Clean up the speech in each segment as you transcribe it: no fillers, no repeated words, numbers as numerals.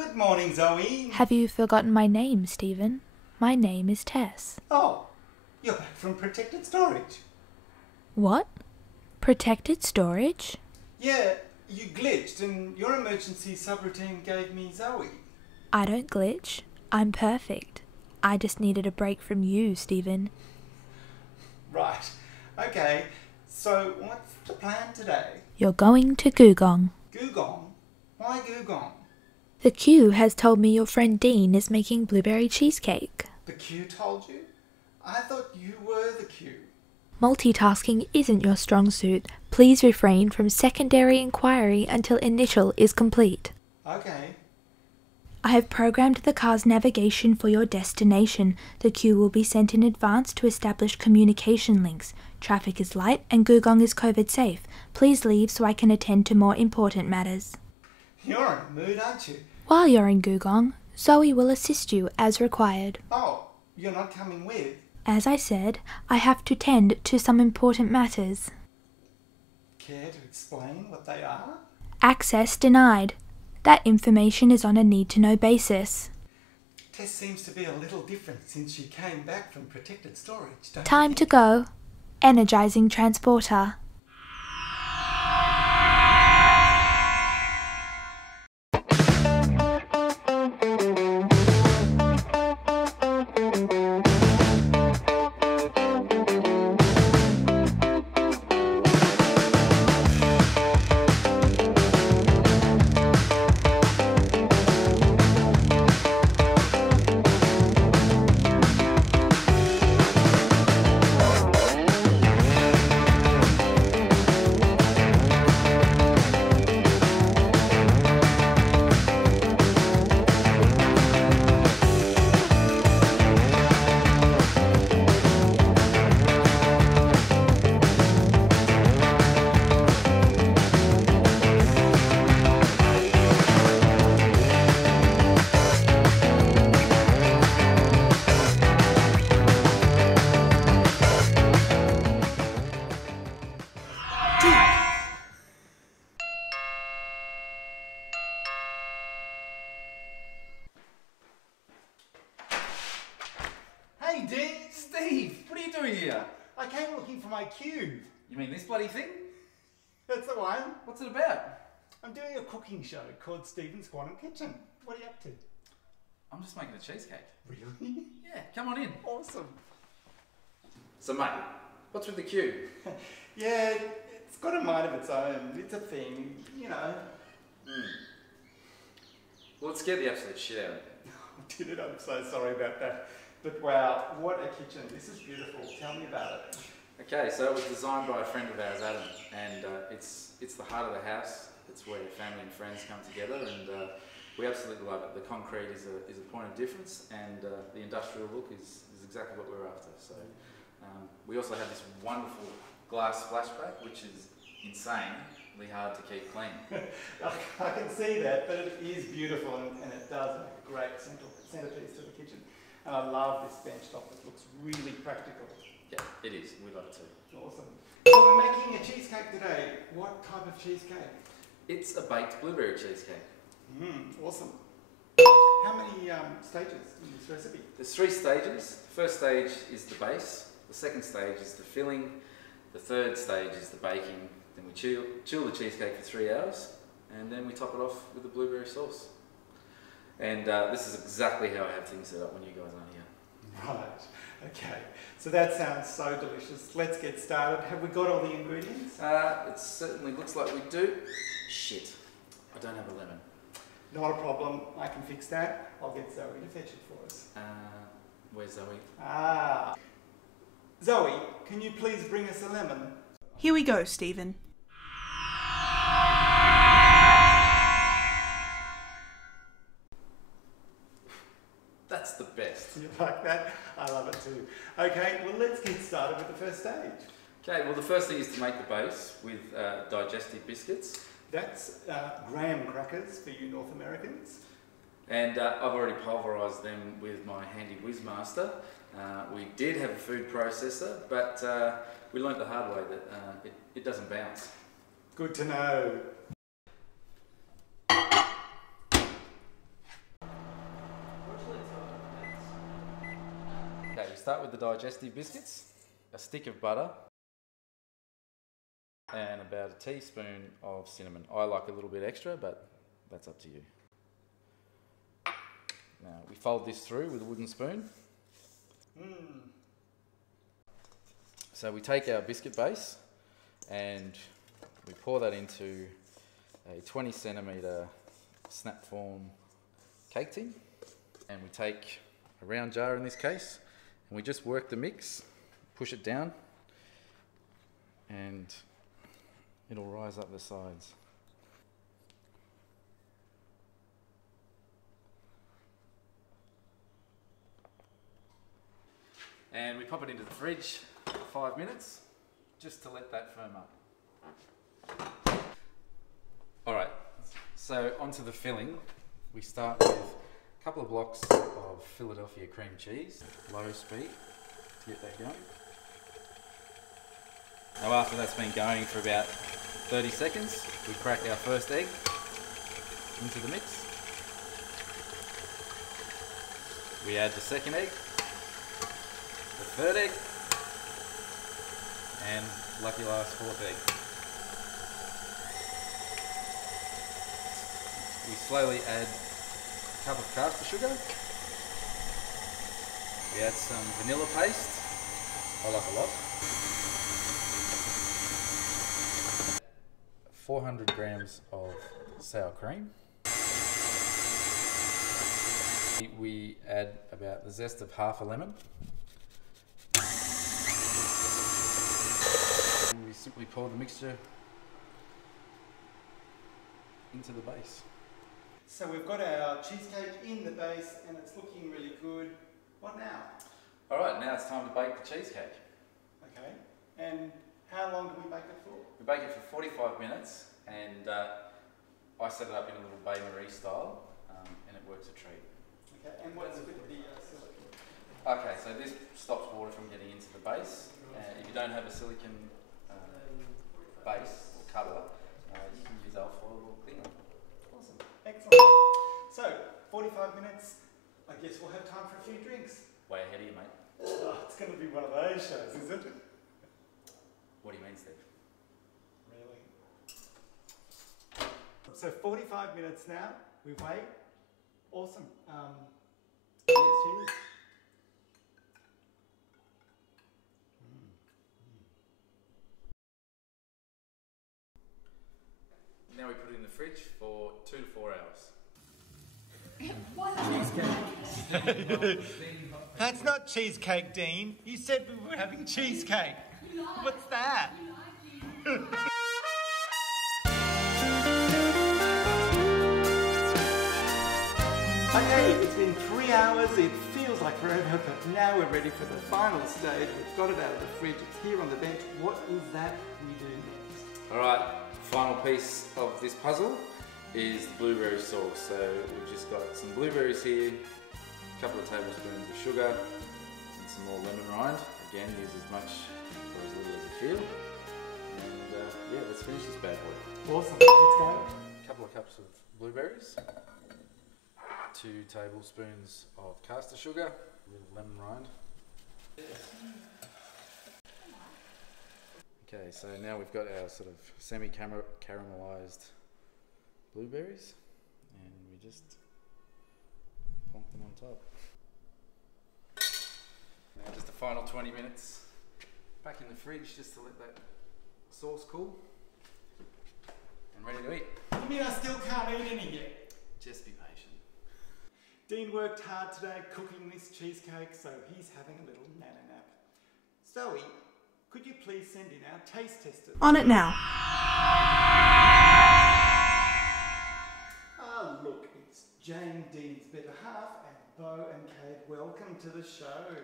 Good morning, Zoe. Have you forgotten my name, Stephen? My name is Tess. Oh, you're back from protected storage. What? Protected storage? Yeah, you glitched and your emergency subroutine gave me Zoe. I don't glitch. I'm perfect. I just needed a break from you, Stephen. Right. Okay, so what's the plan today? You're going to Googong. Googong? Why Googong? The Q has told me your friend Dean is making blueberry cheesecake. The Q told you? I thought you were the Q. Multitasking isn't your strong suit. Please refrain from secondary inquiry until initial is complete. Okay. I have programmed the car's navigation for your destination. The queue will be sent in advance to establish communication links. Traffic is light and Googong is COVID safe. Please leave so I can attend to more important matters. You're in a mood, aren't you? While you're in Googong, Zoe will assist you as required. Oh, you're not coming with? As I said, I have to tend to some important matters. Care to explain what they are? Access denied. That information is on a need-to-know basis. Tess seems to be a little different since she came back from protected storage, don't Time you to think? go. Energizing transporter. Hey, Dean! Steve, what are you doing here? I came looking for my cube. You mean this bloody thing? That's the one. What's it about? I'm doing a cooking show called Stephen's Quantum Kitchen. What are you up to? I'm just making a cheesecake. Really? Yeah, come on in. Awesome. So mate, what's with the queue? Yeah, it's got a mind of its own. It's a thing, you know. Well, it scared the absolute shit out of me. Did it? I'm so sorry about that. But wow, what a kitchen. This is beautiful. Tell me about it. Okay, so it was designed by a friend of ours, Adam, and it's the heart of the house. It's where family and friends come together, and we absolutely love it. The concrete is a point of difference, and the industrial look is exactly what we're after. So we also have this wonderful glass splashback, which is insanely hard to keep clean. I can see that, but it is beautiful and it does make a great centerpiece to the kitchen. And I love this bench top. It looks really practical. Yeah, it is. We love it too. Awesome. So we're making a cheesecake today. What type of cheesecake? It's a baked blueberry cheesecake. Awesome. How many stages in this recipe? There's 3 stages. The first stage is the base. The second stage is the filling. The third stage is the baking. Then we chill the cheesecake for 3 hours, and then we top it off with the blueberry sauce. And this is exactly how I have things set up when you guys aren't here. Right. Okay. So that sounds so delicious. Let's get started. Have we got all the ingredients? It certainly looks like we do. Shit, I don't have a lemon. Not a problem. I can fix that. I'll get Zoe to fetch it for us. Where's Zoe? Ah. Zoe, can you please bring us a lemon? Here we go, Stephen. That's the best. You like that? I love it too. Okay, well let's get started with the first stage. Okay, well the first thing is to make the base with digestive biscuits. That's graham crackers for you North Americans. And I've already pulverised them with my handy Whizmaster. We did have a food processor, but we learnt the hard way that it doesn't bounce. Good to know. start with the digestive biscuits, a stick of butter, and about a teaspoon of cinnamon. I like a little bit extra, but that's up to you. Now we fold this through with a wooden spoon. So we take our biscuit base and we pour that into a 20 centimetre snap form cake tin, and we take a round jar in this case and we just work the mix, push it down, and it'll rise up the sides. And we pop it into the fridge for 5 minutes, just to let that firm up. Alright, so onto the filling. We start with a couple of blocks of Philadelphia cream cheese, low speed to get that going. Now after that's been going for about 30 seconds, we crack our first egg into the mix. We add the second egg, the third egg, and lucky last fourth egg. We slowly add a cup of caster sugar. We add some vanilla paste, I like a lot. 400 grams of sour cream. We add about the zest of half a lemon. And we simply pour the mixture into the base. So we've got our cheesecake in the base and it's looking really good. What now? Alright, now it's time to bake the cheesecake. Okay, and how long do we bake it for? We bake it for 45 minutes and I set it up in a little bain-marie style and it works a treat. Okay, and what's with the silicone? Okay, so this stops water from getting into the base. If you don't have a silicone base or cover, you can use alfoil or cling. Awesome, excellent. So, 45 minutes, I guess we'll have time for a few drinks. Way ahead of you, mate. Oh, it's going to be one of those shows, is it? What do you mean, Steve? Really? So 45 minutes now, we wait. Awesome. Cheers. Now we put it in the fridge for 2 to 4 hours. That's not cheesecake, Dean. You said we were having cheesecake. What's that? Okay, it's been 3 hours. It feels like forever, but now we're ready for the final stage. We've got it out of the fridge. It's here on the bench. What is that we do next? Alright, final piece of this puzzle is the blueberry sauce. So we've just got some blueberries here, a couple of tablespoons of sugar, and some more lemon rind. Again, use as much or as little as you feel. And yeah, let's finish this bad boy. Awesome, let's go. A couple of cups of blueberries, 2 tablespoons of caster sugar, a little lemon rind. Okay, so now we've got our sort of semi-caramelized blueberries, and we just plonk them on top. Now just the final 20 minutes back in the fridge just to let that sauce cool, and ready to eat. You mean I still can't eat any yet? Just be patient. Dean worked hard today cooking this cheesecake, so he's having a little nana nap. Zoe, could you please send in our taste testers? On it now. Ah, look, it's Jane, Dean's better half, and Beau and Kate. Welcome to the show.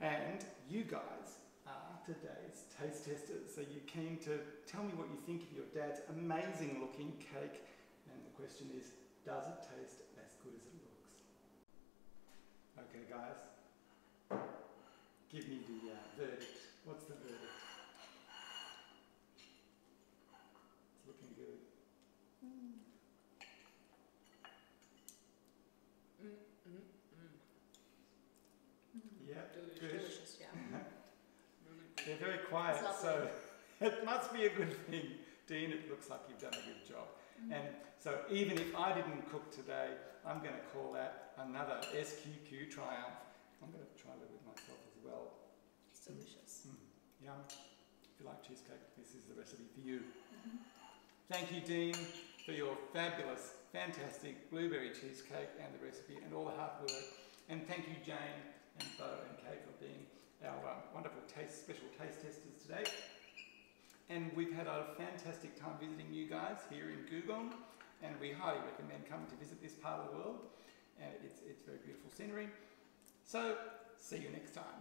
And you guys are today's taste testers. So you're keen to tell me what you think of your dad's amazing looking cake. And the question is, does it taste as good as it looks? Okay, guys. Give me the verdict. What's the verdict? It's looking good. Yep, good. They're very quiet, It's so lovely. it must be a good thing. Dean, it looks like you've done a good job. And so even if I didn't cook today, I'm going to call that another SQQ triumph. I'm going to try a little with myself as well. It's delicious. Yum. If you like cheesecake, this is the recipe for you. Thank you, Dean, for your fabulous, fantastic blueberry cheesecake and the recipe and all the hard work. And thank you, Jane and Beot and Kate, for being our wonderful special taste testers today. And we've had a fantastic time visiting you guys here in Googong, and we highly recommend coming to visit this part of the world. And it's very beautiful scenery. So, see you next time.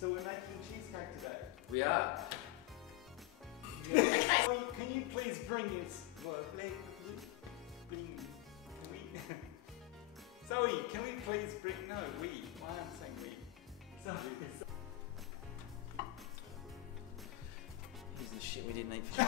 So we're making cheesecake today. We are. Yeah. Can you please bring us? Zoe, can we please bring? No, we. Why am I saying we? Here's the shit we didn't eat for